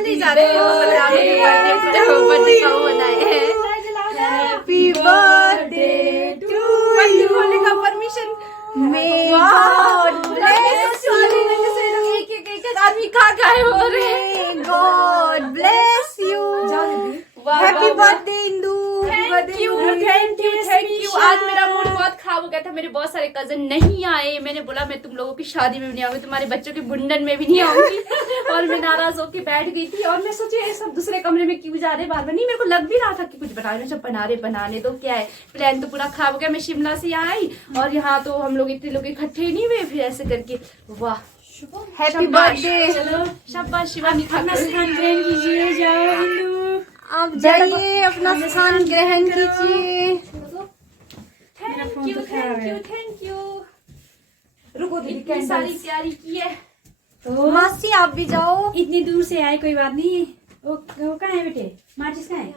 नहीं जा रहे बर्थडे का वो बनाए हैं। Happy birthday to you. बोलने का permission may God bless you. एक आदमी कहाँ गए हो रहे। God bless you. Happy birthday Indu. Thank you. आज मेरा मूड बहुत खराब हो गया था, मेरे बहुत सारे कजन नहीं आए। मैंने बोला मैं तुम लोगों की शादी में भी नहीं आऊंगी, तुम्हारे बच्चों के मुंडन में भी नहीं आऊंगी। और मैं नाराज होकर बैठ गई थी और मैं सोची ये सब दूसरे कमरे में क्यों जा रहे बार बार। नहीं, मेरे को लग भी रहा था कि कुछ बना रहे, सब बनाने दो, क्या है। प्लान तो पूरा खराब हो गया। मैं शिमला से आई और यहाँ तो हम लोग इतने लोग इकट्ठे नहीं हुए, फिर ऐसे करके वाह हैप्पी बर्थडे। चलो शाबाश शिवानी, अपना स्थान ग्रहण कीजिए। जाओ इंदू, आप जाइए अपना स्थान ग्रहण कीजिए। Thank you. रुको दीदी, इतनी सारी तैयारी की है तो मासी आप भी जाओ। इतनी दूर से आए, कोई बात नहीं। वो कहाँ है बेटे, माचिस कहाँ है?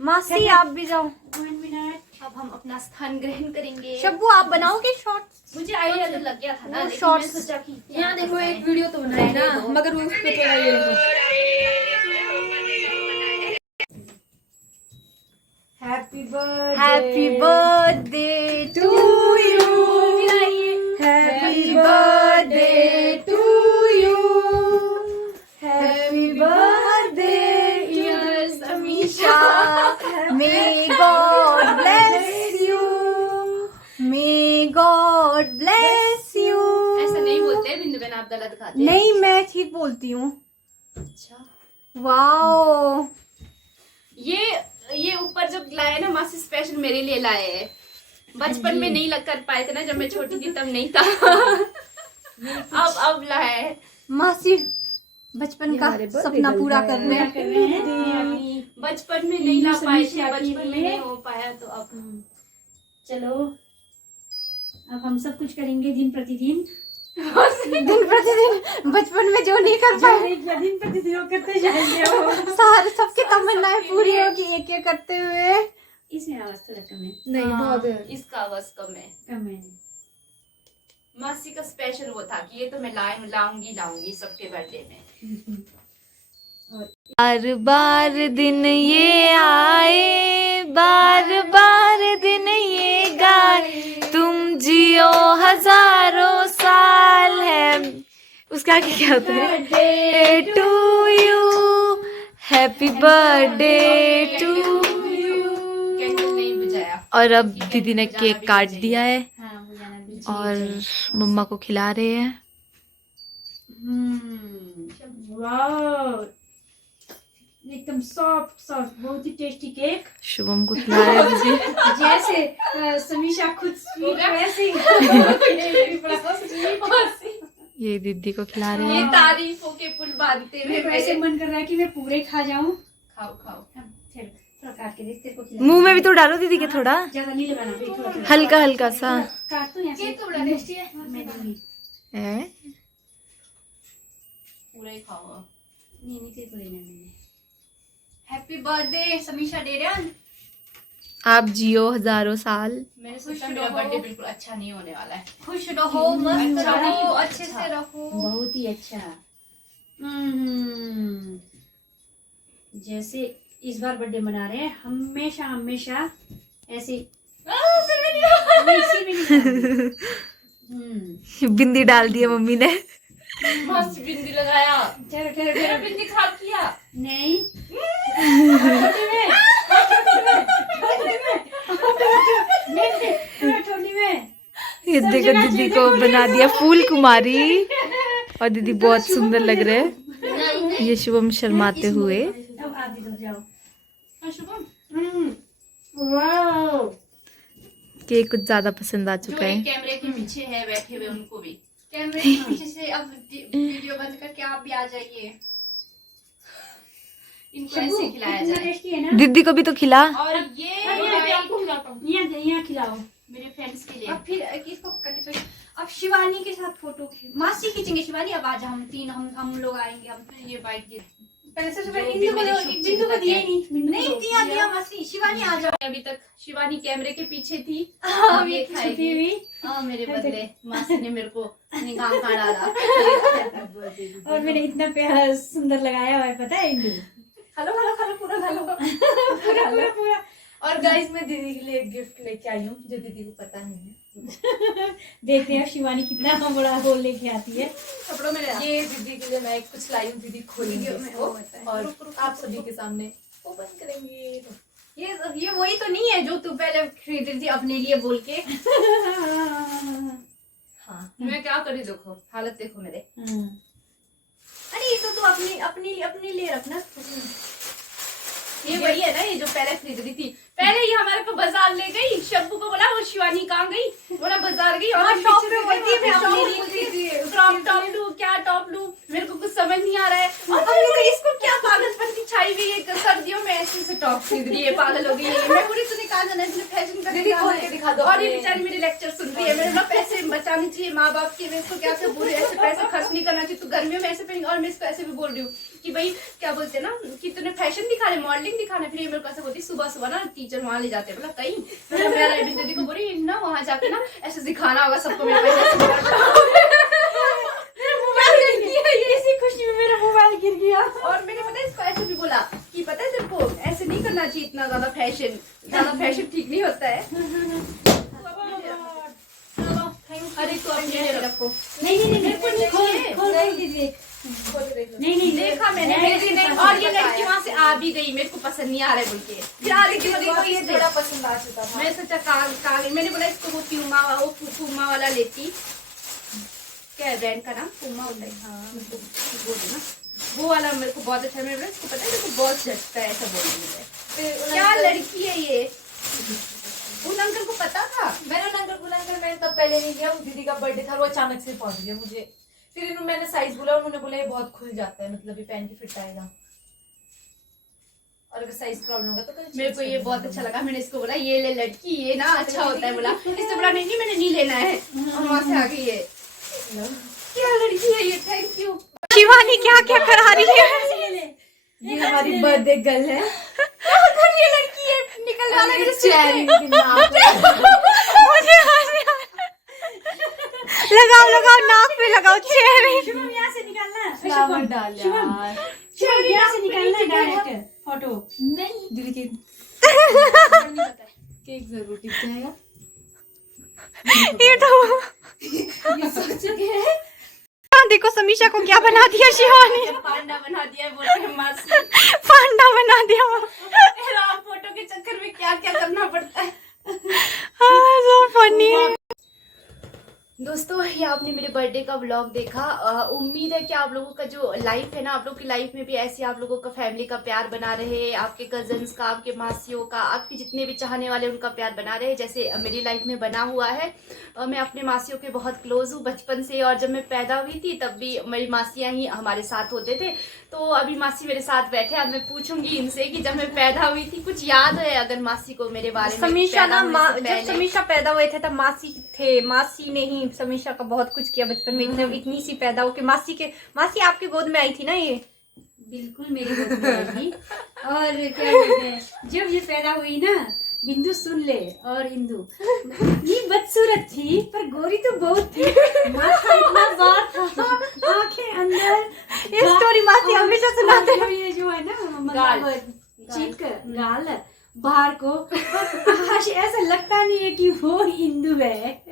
मासी आप भी जाओ। 1 मिनट। अब हम अपना स्थान ग्रहण करेंगे। शब्बू आप बनाओगे शॉर्ट्स? मुझे आइडिया तो लग गया था ना, लेकिन शॉर्ट्स। मैं सोचा कि यहाँ देखो एक वीडियो तो बनाई ना, मगर उस पे थोड़ा ये happy birthday to you. Happy birthday to you. Happy birthday dear Samisha. May God bless you. May God bless you. ऐसा नहीं बोलते बिंदु बहन, आप गलत गाते हैं। नहीं, मैं ठीक बोलती हूँ। अच्छा, वाओ। ये ऊपर जो लाए ना मासी, स्पेशल मेरे लिए लाए हैं। बचपन में नहीं कर पाए थे ना, जब मैं छोटी थी तब नहीं था। अब लाए हैं। मासी बचपन का सपना पूरा कर रहे हैं। बचपन में नहीं ला पाए थे, बचपन में नहीं हो पाया तो अब चलो अब हम सब कुछ करेंगे दिन प्रतिदिन। दिन प्रतिदिन बचपन में जो नहीं कर पाए, दिन प्रतिदिन करते जाएंगे। सारे सबके तमन्नाएं पूरी होगी एक एक करते हुए। इसमें आवाज थोड़ा कम है। नहीं, बहुत है। इसका आवाज कम है। मासी का स्पेशल वो था कि ये तो मैं लाऊंगी सबके बर्थडे में। बार बार दिन ये आए, बार बार दिन ये गाए, तुम जियो हजारों साल है। उसका आगे क्या होता है? Birthday to you. Happy birthday to you. Candle नहीं बुझाया। और अब दीदी ने केक काट दिया है और मम्मा को खिला रहे हैं। वाह, एकदम सॉफ्ट बहुत ही टेस्टी केक। शुभम को खिला रहे हैं दीदी। जैसे समीशा खुद वैसे ये दीदी को खिला रहे हैं। ये तारीफों के पुल बांधते हुए ऐसे मन कर रहा है कि मैं पूरे खा जाऊं। खाओ थोड़ा काट के देख, तेरे को खिला। मुंह में भी तो डालो दीदी के, थोड़ा ज्यादा नहीं लगाना, थोड़ा हल्का हल्का सा। काट तो यहाँ से। तो बड़ा टेस्टी है। मैं दूंगी। है पूरा ही खाओ। नहीं तेरे को लेना मैंने। हैप्पी बर्थडे समीशा डेरियन। आप जियो हजारों साल। मैंने सोचा मेरा बर्थडे बिल्कुल अच्छा नहीं होने वाला है। खुश रहो, मस्त अच्छा नहीं, रहो, अच्छा। अच्छे से रहो। बहुत ही अच्छा। जैसे इस बार बर्थडे मना रहे हैं, हमेशा ऐसे बिंदी डाल दी है मम्मी ने। मस्त बिंदी लगाया। ठहरो बिंदी खराब किया नहीं। ये देखो दीदी को बना दिया फूल कुमारी और दीदी बहुत सुंदर लग रहे हैं। ये शुभम शर्माते हुए। अब आप भी जाओ। शुभम वाह, केक कुछ ज्यादा पसंद आ चुका है। कैमरे के पीछे है बैठे हुए, उनको भी कैमरे के पीछे से अब वीडियो बंद करके आप भी आ जाइए। इनको ऐसे खिलाया जाए। टेस्टी है ना? दीदी को भी तो खिला। और ये यहाँ खिलाओ मेरे फ्रेंड्स के लिए। अब फिर इसको अब शिवानी के साथ फोटो मासी खींचेंगे। शिवानी अब आज हम लोग आएंगे। हम ये बाइक बिंदु को दिया ही नहीं दिया मासी। शिवानी आ जाओ। अभी तक शिवानी कैमरे के पीछे थी। हाँ, ये छुपी खाएगी। हुई। हाँ, मेरे बदले मासी ने मेरे को निकाल कर डाला। और मैंने इतना प्यारा सुंदर लगाया हुआ है, पता है इंदु? हेलो हेलो हेलो पूरा हेलो पूरा पूरा पूरा। और गाइस मैं दीदी के लिए एक गिफ्ट लेके आई हूँ जो दीदी को पता नहीं है। देखते हैं शिवानी कितना बड़ा रोल लेके आती है। कपड़ों में ले ये दीदी के लिए मैं कुछ लाई हूँ, दीदी खोलेंगे इसको और आप सभी के सामने ओपन करेंगे। ये वही तो नहीं है जो तू पहले खरीद रही थी अपने लिए बोल के। हाँ मैं क्या करी, देखो हालत देखो मेरे। अरे ये तो तू अपने लिए रखना। ये वही है ना, ये जो पहले खरीद रही थी। पहले ही हमारे को बाजार ले गई, शब्बू को बोला वो शिवानी कहाँ गई, बोला बाजार गई। और शॉप पीछे पे से बोलती है, मैं शॉप अपने पे लिए बोलती खरीदी है। है, क्रॉप टॉप लूं, क्या टॉप लूं, मेरे को कुछ समझ नहीं आ रहा है। और इसको क्या पागलपन की छाई हुई है, सर्दियों में ऐसे से टॉप खरीद रही है, पागल हो गई है। मैं पूरी तूने कहा जाना इसने फैशन का दीदी खोल के दिखा दो। और ये बेचारी मेरे लेक्चर सुन रही है। मेरे ना पैसे बचाने चाहिए माँ बाप के, मैं इसको क्या से बुरे ऐसे पैसे खर्च नहीं करना चाहिए। तू गर्मियों में ऐसे पहन, और मैं इसको ऐसे भी बोल रही हूँ कि भाई क्या बोलते हैं ना कि तूने फैशन दिखाने, मॉडलिंग दिखाना। फिर ये मेरे को ऐसे बोलती सुबह सुबह ना टीचर वहाँ ले जाते हैं, बोला कहीं मेरा दीदी को बोली ना वहाँ जाके ना ऐसे दिखाना होगा सबको मेरे खुशी में मेरा मोबाइल गिर गया। और मैंने पता है इसको ऐसे भी बोला कि पता है तेरे को ऐसे नहीं करना चाहिए, इतना ज्यादा फैशन ठीक नहीं होता है। अरे तू अपने लिए रखो। नहीं मेरे को नहीं चाहिए। नहीं देखा मैंने और ये लड़की वहाँ से आ भी गई, मेरे को पसंद नहीं आ रहा है बोल के। फिर आ रही थी, ये थोड़ा पसंद आ चुका था। मैं सोचा कागज, मैंने बोला इसको वो पूमा वाला लेती। क्या है ब्रांड का नाम? पूमा होता है। हाँ वो ना, वो वाला मेरे को बहुत अच्छा। मेरे को पता है मेरे को बहुत जचता है ऐसा बोलने में। क्या लड़की है ये? उन अंकल को पता था? मैंने उन अंकल बोला, अंकल मैंने तब पहले नहीं किया, दीदी का बर्थडे था, वो अचानक से पहुंच गया मुझे। फिर इन्होंने मैंने साइज बोला, उन्होंने बोला ये बहुत खुल जाता है, मतलब ये पहन के फिट आएगा, और अगर साइज प्रॉब्लम होगा तो मेरे को ये बहुत अच्छा लगा। मैंने इसको बोला ये ले लड़की, ये ना अच्छा होता है। बोला इससे बोला नहीं मैंने नहीं लेना है, और वहाँ से आ गई है। क्या लड़की है ये, थैंक यू। शिवानी क्या क्या करा रही है? ये हमारी बर्थडे गर्ल है। ये लड़की है, निकल वाला मेरे चेरी के नाम मुझे लगाओ नाक पे लगाओ चेरी। शिवम यहाँ से निकालना। फ्लावर डाल शिवम यहाँ से निकालना डायरेक्ट फोटो। नहीं दीदी के केक जरूर टिक जाएगा। ये तो ये सोच चुके हैं। देखो समीशा को क्या बना दिया शिवानी, पांडा बना दिया है, बोलते हैं मासी पांडा बना दिया। राम फोटो के चक्कर में क्या क्या करना पड़ता है। so funny। दोस्तों ये आपने मेरे बर्थडे का व्लॉग देखा। उम्मीद है कि आप लोगों का जो लाइफ है ना, आप लोग की लाइफ में भी ऐसे आप लोगों का फैमिली का प्यार बना रहे, आपके कजन्स का, आपके मासियों का, आपके जितने भी चाहने वाले उनका प्यार बना रहे, जैसे मेरी लाइफ में बना हुआ है। मैं अपने मासियों के बहुत क्लोज हूँ बचपन से, और जब मैं पैदा हुई थी तब भी मेरी मासियाँ ही हमारे साथ होते थे। तो अभी मासी मेरे साथ बैठे, अब मैं पूछूंगी इनसे कि जब मैं पैदा हुई थी कुछ याद है अगर मासी को मेरे बारे में? समीशा ना जब समीशा पैदा हुए थे तब मासी थे, मासी ने ही समीशा का बहुत कुछ किया बचपन में। इतनी सी पैदा हो के मासी आपकी गोद में आई थी ना? ये बिल्कुल मेरी गोद में आई थी। और क्या बोलते हैं, जब ये पैदा हुई ना, बिंदु सुन ले, और इंदु इतनी बदसूरत थी पर गोरी तो बहुत थी। माथा इतना बार था, आंखें अंदर। ये स्टोरी मासी हमेशा सुनाते हैं। ये जो है ना मतलब चिक गाल बाहर को, आज ऐसा लगता नहीं है कि वो इंदु है।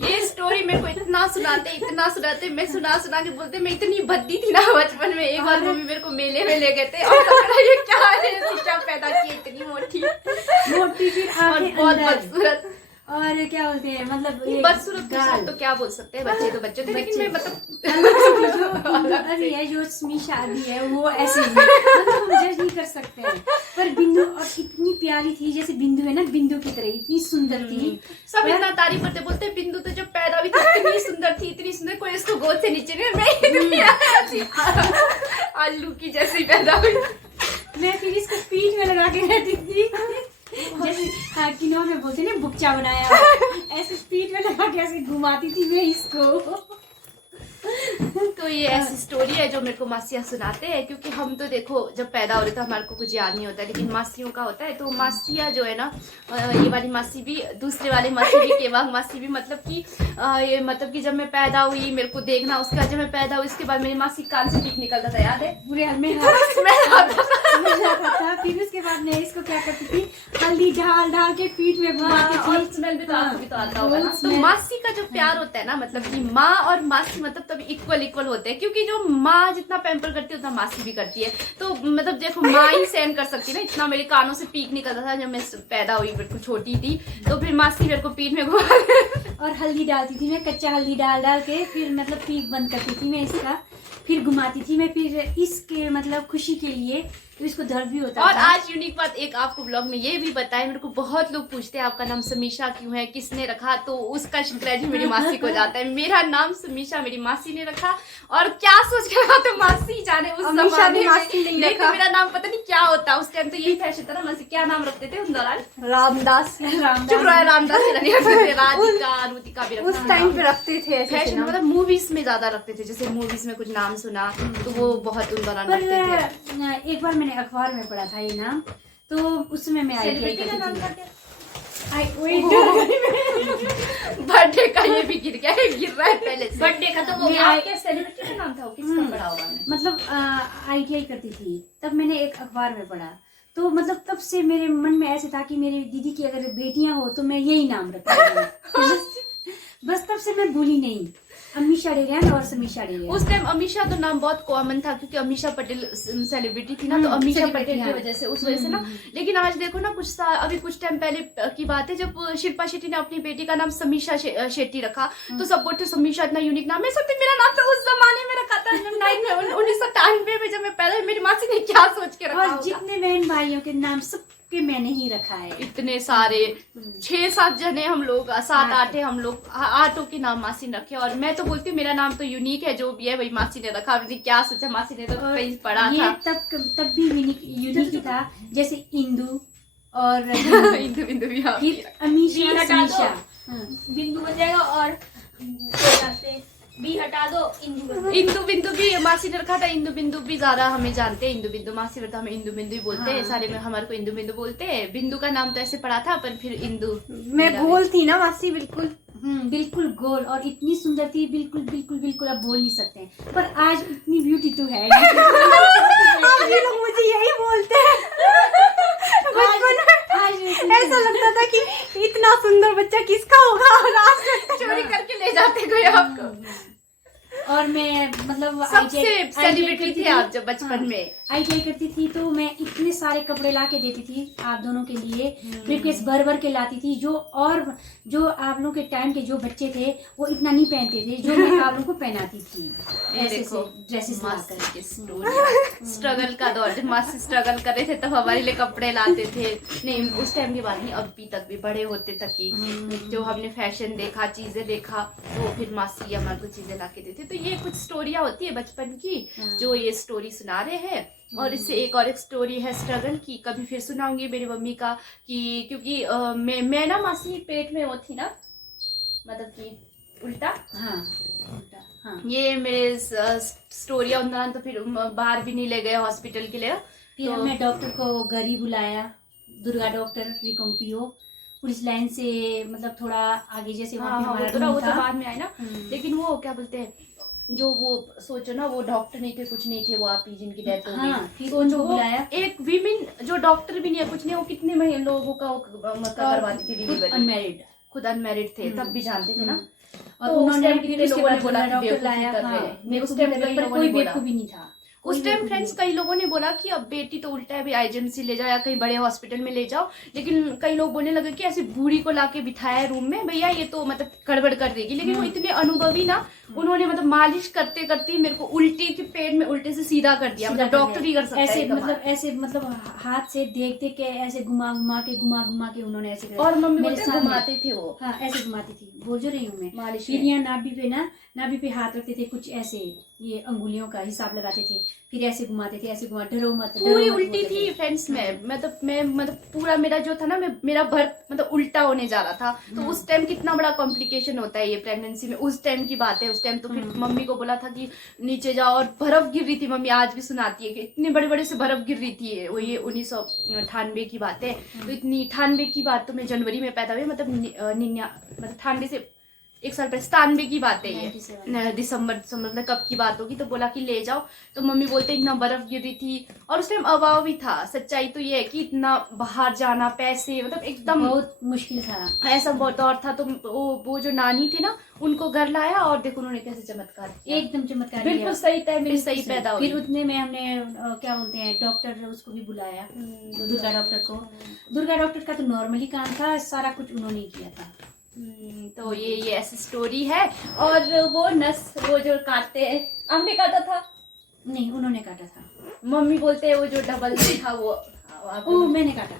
ये स्टोरी मेरे को इतना सुनाते मैं सुना के बोलते मैं इतनी भद्दी थी ना बचपन में। एक बार मम्मी मेरे को मेले में ले गए थे और ये क्या है, शिक्षा पैदा की इतनी मोटी फिर और बहुत बदसूरत। और क्या बोलते हैं मतलब बदसूरत तो क्या बोल सकते हैं, बच्चे तो बच्चे थे, लेकिन मैं मतलब जो समीशा आदि है वो ऐसे ही मतलब हम जज नहीं कर सकते हैं। पर बिंदु और इतनी प्यारी थी, जैसे बिंदु है ना, बिंदु की तरह इतनी सुंदर थी। सब इतना तारीफ करते, बोलते बिंदु तो जब पैदा हुई थी इतनी सुंदर, कोई इसको गोद से नीचे नहीं, मैं इतनी आलू की जैसी पैदा हुई। मैं फिर इसको पीठ में लगा के रहती थी, जैसे किन्हों में बोलते ना बुक्चा बनाया, ऐसे पीठ में लगा के ऐसे घुमाती थी मैं इसको। तो ये ऐसी स्टोरी है जो मेरे को मासियाँ सुनाते हैं, क्योंकि हम तो देखो जब पैदा हो रहे तो हमारे को कुछ याद नहीं होता, लेकिन मासियों का होता है। तो मासियाँ जो है ना, ये वाली मासी भी, दूसरे वाले मासी भी, केवांग मासी भी, मतलब कि ये मतलब कि जब मैं पैदा हुई मेरे को देखना, उसके बाद जब मैं पैदा हुई उसके बाद मेरी मासी कान से पीक निकलता था, याद है? पूरे हाल में था। फिर उसके बाद मैं इसको क्या करती थी, हल्दी डाल डाल के पीठ में घुमाती थी। और स्मेल भी तो आपको भी तो आता होगा ना। तो मासी का जो प्यार होता है ना, मतलब कि माँ और मासी मतलब तब इक्वल होते हैं, क्योंकि जो माँ जितना पैम्पर करती है उतना मासी भी करती है। तो मतलब देखो माँ ही सहन कर सकती है ना, इतना मेरे कानों से पीक निकलता था जब मैं पैदा हुई, बिल्कुल छोटी थी। तो फिर मासी मेरे को पीठ में घुमा और हल्दी डालती थी मैं, कच्चा हल्दी डाल डाल के, फिर मतलब पीक बंद करती थी मैं इसका, फिर घुमाती थी मैं, फिर इसके मतलब खुशी के लिए तो इसको दर्द भी होता और था। आज यूनिक बात एक आपको ब्लॉग में ये भी बताया, मेरे को बहुत लोग पूछते हैं आपका नाम समीशा क्यों है, किसने रखा, तो उसका क्रेडिट मेरी मासी को जाता है। मेरा नाम समीशा मेरी मासी ने रखा, और क्या सोच के रखा तो मासी जाने। उस जमाने में नहीं तो मेरा नाम पता नहीं क्या होता, उस टाइम तो यही फैशन था ना। मासी क्या नाम रखते थे उस दौरान? रामदास। चुप रहो, रामदास राधिका, रुतिका भी उस टाइम पे रखते थे ऐसे फैशन, मतलब मूवीज में ज्यादा रखते थे। जैसे मूवीज में कुछ नाम सुना तो वो बहुत उन दौरान रखते थे। एक बार मैंने अखबार में पढ़ा था ये नाम, तो उसमें मैं बर्थडे का ये भी गिर गया है, गिर रहा है पहले से। बर्थडे का तो वो आपके सेलिब्रिटी का नाम था, वो किसका पढ़ा होगा? मतलब ITI करती थी तब मैंने एक अखबार में पढ़ा, तो मतलब तब से मेरे मन में ऐसे था कि मेरी दीदी की अगर बेटियां हो तो मैं यही नाम रखूंगी। बस तब से मैं भूली नहीं, अमीशा डेरियान और समीशा डेरियान। उस टाइम अमीशा तो नाम बहुत कॉमन था, क्योंकि अमीशा पटेल सेलिब्रिटी थी ना, तो अमीशा पटेल की वजह से, उस वजह से ना। लेकिन आज देखो ना, अभी कुछ टाइम पहले की बात है, जब शिल्पा शेट्टी ने अपनी बेटी का नाम समीशा शेट्टी रखा, तो सब बोलते समीशा इतना यूनिक नाम है। सत्य मेरा नाम तो उस जमाने में रखा था, 1998 में जब मैं पैदा हुई, मेरी मासी ने क्या सोच के रखा। और जितने बहन भाइयों के नाम सब के मैंने ही रखा है, इतने सारे 6-7 जने हम लोग, 7-8 हम लोग, 8 के नाम मासी ने रखे। और मैं तो बोलती हूँ मेरा नाम तो यूनिक है, जो भी है वही मासी ने रखा। मैंने क्या सोचा, मासी ने तो कहीं पढ़ा था। तब भी यूनिक ही था, जैसे इंदु और इंदु बिंदु भी, फिर अमीशा समीशा, बिंदु बन जाएगा, और बी हटा दो, इंदु बिंदु भी मासी ने रखा था। इंदु बिंदु भी ज्यादा हमें जानते हैं, इंदु बिंदु मासी तो हमें इंदु बिंदु ही बोलते हैं। सारे में हमारे को इंदु बिंदु बोलते हैं। बिंदु का नाम तो ऐसे पड़ा था, पर फिर इंदु। मैं गोल थी ना मासी, बिल्कुल बिल्कुल गोल, और इतनी सुंदर थी, बिल्कुल बिल्कुल बिल्कुल आप बोल नहीं सकते। पर आज इतनी ब्यूटी तो है। आप ये लोग मुझे यही बोलते हैं। बचपन में ऐसा लगता था कि इतना सुंदर बच्चा किसका होगा, और आज चोरी करके ले जाते कोई आपको। और मैं मतलब सबसे सेलिब्रिटी थी आप जब बचपन में। ITI करती थी तो मैं इतने सारे कपड़े ला के देती थी आप दोनों के लिए, ब्रीफकेस भर भर के लाती थी, जो आप लोगों के टाइम के जो बच्चे थे वो इतना नहीं पहनते थे, जो मैं आप लोगों को पहनाती थी। ऐसे ड्रेसेस स्ट्रगल का दौर, जब मासी स्ट्रगल कर रहे थे तब हमारे लिए कपड़े लाते थे। नहीं, उस टाइम की बात नहीं, अभी तक भी बड़े होते तक की जो हमने फैशन देखा, चीजें देखा, तो फिर मासी हमारे को चीजें ला के देते। तो ये कुछ स्टोरियां होती है बचपन की, जो ये स्टोरी सुना रहे हैं। और इससे एक स्टोरी है स्ट्रगल की, कभी फिर सुनाऊंगी मेरी मम्मी का, कि क्योंकि मैं ना मासी पेट में वो थी ना, मतलब कि उल्टा। हाँ, ये मेरे स्टोरियां उन दौरान, तो फिर बाहर भी नहीं ले गए हॉस्पिटल के लिए। फिर हमने डॉक्टर को घर ही बुलाया, दुर्गा डॉक्टर रिकम्पियो, पुलिस लाइन से मतलब थोड़ा आगे, जैसे वो तो बाद में आए ना। लेकिन वो क्या बोलते हैं, जो वो सोचो ना, वो डॉक्टर नहीं थे, कुछ नहीं थे, वो आप ही जिनकी डेथ हो गई। फिर उनको बुलाया, एक वीमेन जो डॉक्टर भी नहीं है, कुछ नहीं, वो कितने लोगों का करवाती थी डिलीवरी, खुद अनमैरिड थे, तब भी जानते थे ना। और उन्होंने फिर उसके बाद बोला डॉक्टर लाया, उस टाइम कोई बेवकूफ भी नहीं था। उस टाइम फ्रेंड्स कई लोगों ने बोला कि अब बेटी तो उल्टा है, IGMC ले जाओ या कहीं बड़े हॉस्पिटल में ले जाओ। लेकिन कई लोग बोलने लगे कि ऐसी बूढ़ी को लाके बिठाया रूम में, भैया ये तो मतलब गड़बड़ कर देगी। लेकिन वो इतने अनुभवी ना, उन्होंने मतलब मालिश करते करते मेरे को उल्टी के पेट में उल्टे से सीधा कर दिया। मतलब डॉक्टर ही कर सकता है ऐसे मतलब हाथ से देखते के ऐसे घुमा घुमा के उन्होंने ऐसे, और मम्मी बोलते घुमाते थे वो, हाँ ऐसे घुमाती थी, बोल जो रही हूँ मैं मालिश। फिर यहाँ नाभि पे हाथ रखते थे, कुछ ऐसे ये अंगुलियों का हिसाब लगाते थे, फिर ऐसे घुमाते थे, ऐसे घुमा, डरो मत, डरो पूरी मत उल्टी बोलते थी थे। फ्रेंड्स में, मतलब पूरा मेरा जो था ना, मेरा बर्थ मतलब उल्टा होने जा रहा था। तो उस टाइम कितना बड़ा कॉम्प्लिकेशन होता है ये प्रेगनेंसी में, उस टाइम की बात है। उस टाइम तो फिर मम्मी को बोला था कि नीचे जाओ, और बर्फ गिर रही थी। मम्मी आज भी सुनाती है कि इतने बड़े बड़े से बर्फ गिर रही थी। वो ये 1998 की बात है। तो इतनी 98 की बात, तो मैं जनवरी में पैदा हुई, मतलब 98 से 1 साल पहले, 97 की बात है ये, 97 दिसंबर मतलब कब की बात होगी। तो बोला कि ले जाओ। तो मम्मी बोलते इतना बर्फ गिर रही थी, और उस टाइम अभाव भी था। सच्चाई तो ये है कि इतना बाहर जाना, पैसे, मतलब एकदम बहुत मुश्किल था। ऐसा बहुत दौर था। तो वो जो नानी थी ना, उनको घर लाया, और देखो उन्होंने कैसे चमत्कार किया। एकदम चमत्कार बिल्कुल किया। सही टाइम में सही पैदा हुई। फिर उतने में हमने क्या बोलते हैं, डॉक्टर उसको भी बुलाया, दुर्गा डॉक्टर को। दुर्गा डॉक्टर का तो नॉर्मली काम था, सारा कुछ उन्होंने किया था। तो ये ऐसी स्टोरी है। और वो नस, वो जो काटते हैं, आपने काटा था? नहीं, उन्होंने काटा था। मम्मी बोलते हैं वो जो डबल था वो ओ, मैंने काटा।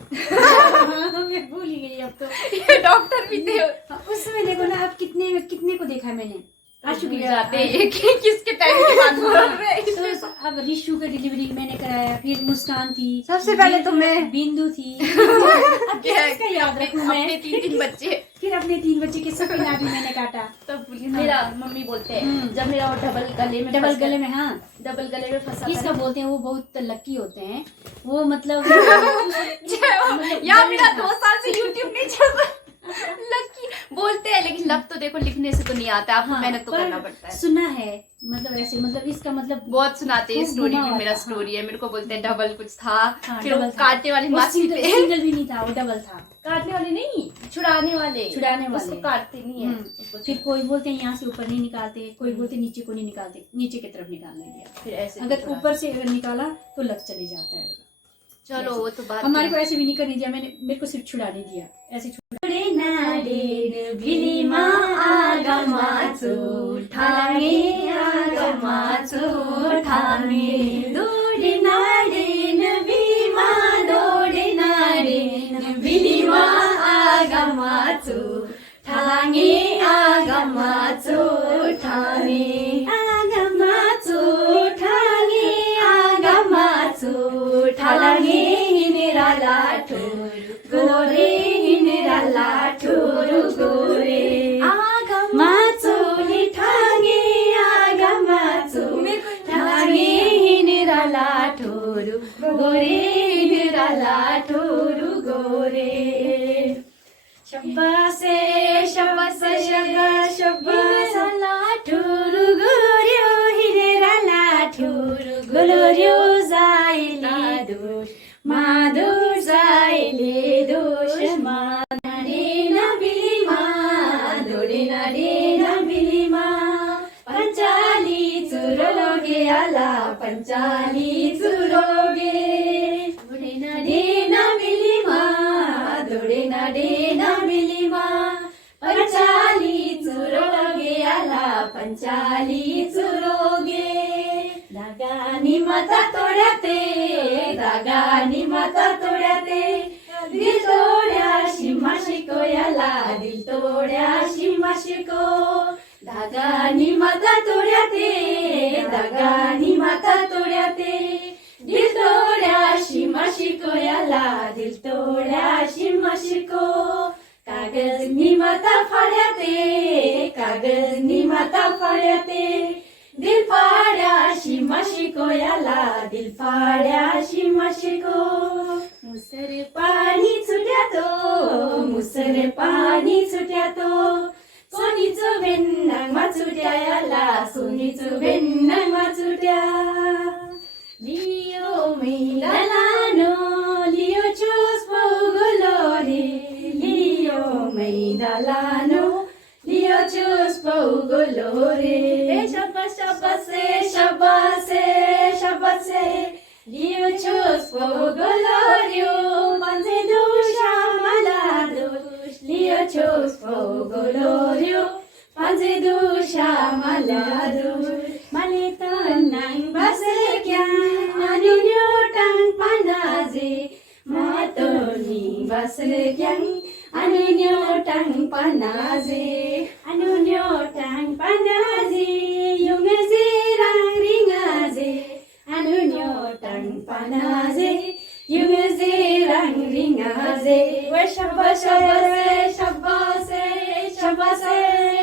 मैं भूल ही गई अब तो। ये डॉक्टर भी थे। उस समय देखो ना, अब कितने को देखा मैंने, आज भी जाते हैं कि किसके टाइम की बात बोल रहे हैं। तो अब रिशु का डिलीवरी मैंने कराया, फिर मुस्कान थी, सबसे पहले तो मैं बिंदु थी। अब किसका याद रखूं मैं? अपने 3 बच्चे। फिर अपने 3 बच्चे के सबके नाम भी मैंने काटा। तब मेरा मम्मी बोलते हैं जब मेरा वो डबल गले में हाँ, डबल गले में फंसा किसका बोलते हैं, वो बहुत लकी होते हैं वो, मतलब यार मेरा 2 साल से YouTube नहीं चल रहा। लकी बोलते हैं, लेकिन लक तो देखो लिखने से तो नहीं आता, आपको मेहनत तो करना पड़ता है। सुना है, मतलब ऐसे, मतलब इसका मतलब बहुत सुनाते हैं खूब स्टोरी घुमा भी। हुआ मेरा था। स्टोरी है, मेरे को बोलते हैं डबल कुछ था। हाँ, फिर वो डबल था। काटने वाली वो मासी सिंगल थे। सिंगल भी नहीं था, वो डबल था। काटने वाले नहीं, छुड़ाने वाले। उसको काटते नहीं है। उसको फिर कोई बोलते हैं यहाँ से ऊपर नहीं निकालते, कोई बोलते नीचे को नहीं निकालते, नीचे की तरफ निकालने दिया। फिर ऐसे अगर ऊपर से निकाला तो लग चले जाता है। चलो वो तो बात हमारे को ऐसे भी नहीं करने दिया, मेरे को सिर्फ छुड़ाने दिया, ऐसे शब्बासे शब्बासे शब्बास शब्बास लाठुरु गोर्यो हिनेरा लाठुरु गोर्यो जाइले दोष माधुर जाइले दोष माने नबिलिमा दोडे नडे नबिलिमा पंचाली चुरोगे आला पंचाली चुरोगे दोडे नडे नबिलिमा दोडे नडे नबिलिमा पंचाली चुरोगे आला पंचाली चुरोगे दागानी माता तोड्याते दागानी माता तोड्याते दिल तोड्या शिमा शिको याला दिल तोड्या शिमा शिको दागानी माता तोड्याते दागानी माता तोड्याते दिल तोड्या शिमा शिको याला दिल तोड्या शिमा शिको कागज नि माता फाड्याते कागज नि माता फाड्याते दिल फाड्या शिमा शिको याला दिल फाड्या शिमा शिको मुसर पाणी छुट्यातो मुसर पाणी छुट्यातो सोनीचो भेन्नाङमा छुट्या याला सोनीचो भेन्नाङमा छुट्या लियो मैला लानो लियो चुस पौगोलो रे लियो मैला लानो लियो चुस पौगोलो रे शब्बास शब्बासे शब्बासे शब्बासे लियो चुस पौगोलो ऱ्यो मान्छे दुषा मला दुष लियो चुस पौगोलो ऱ्यो मान्छे दुषा मला दुष माले तनाङ बासे क्या अनुन्यो टाङ पानाजे मातोनी बासे क्या अनुन्यो टाङ पानाजे अनुन्यो टाङ पानाजे युङजे राङ रिङाजे Anunyo tang panaze, yuze rang ringaze. We shabase, shabase, shabase.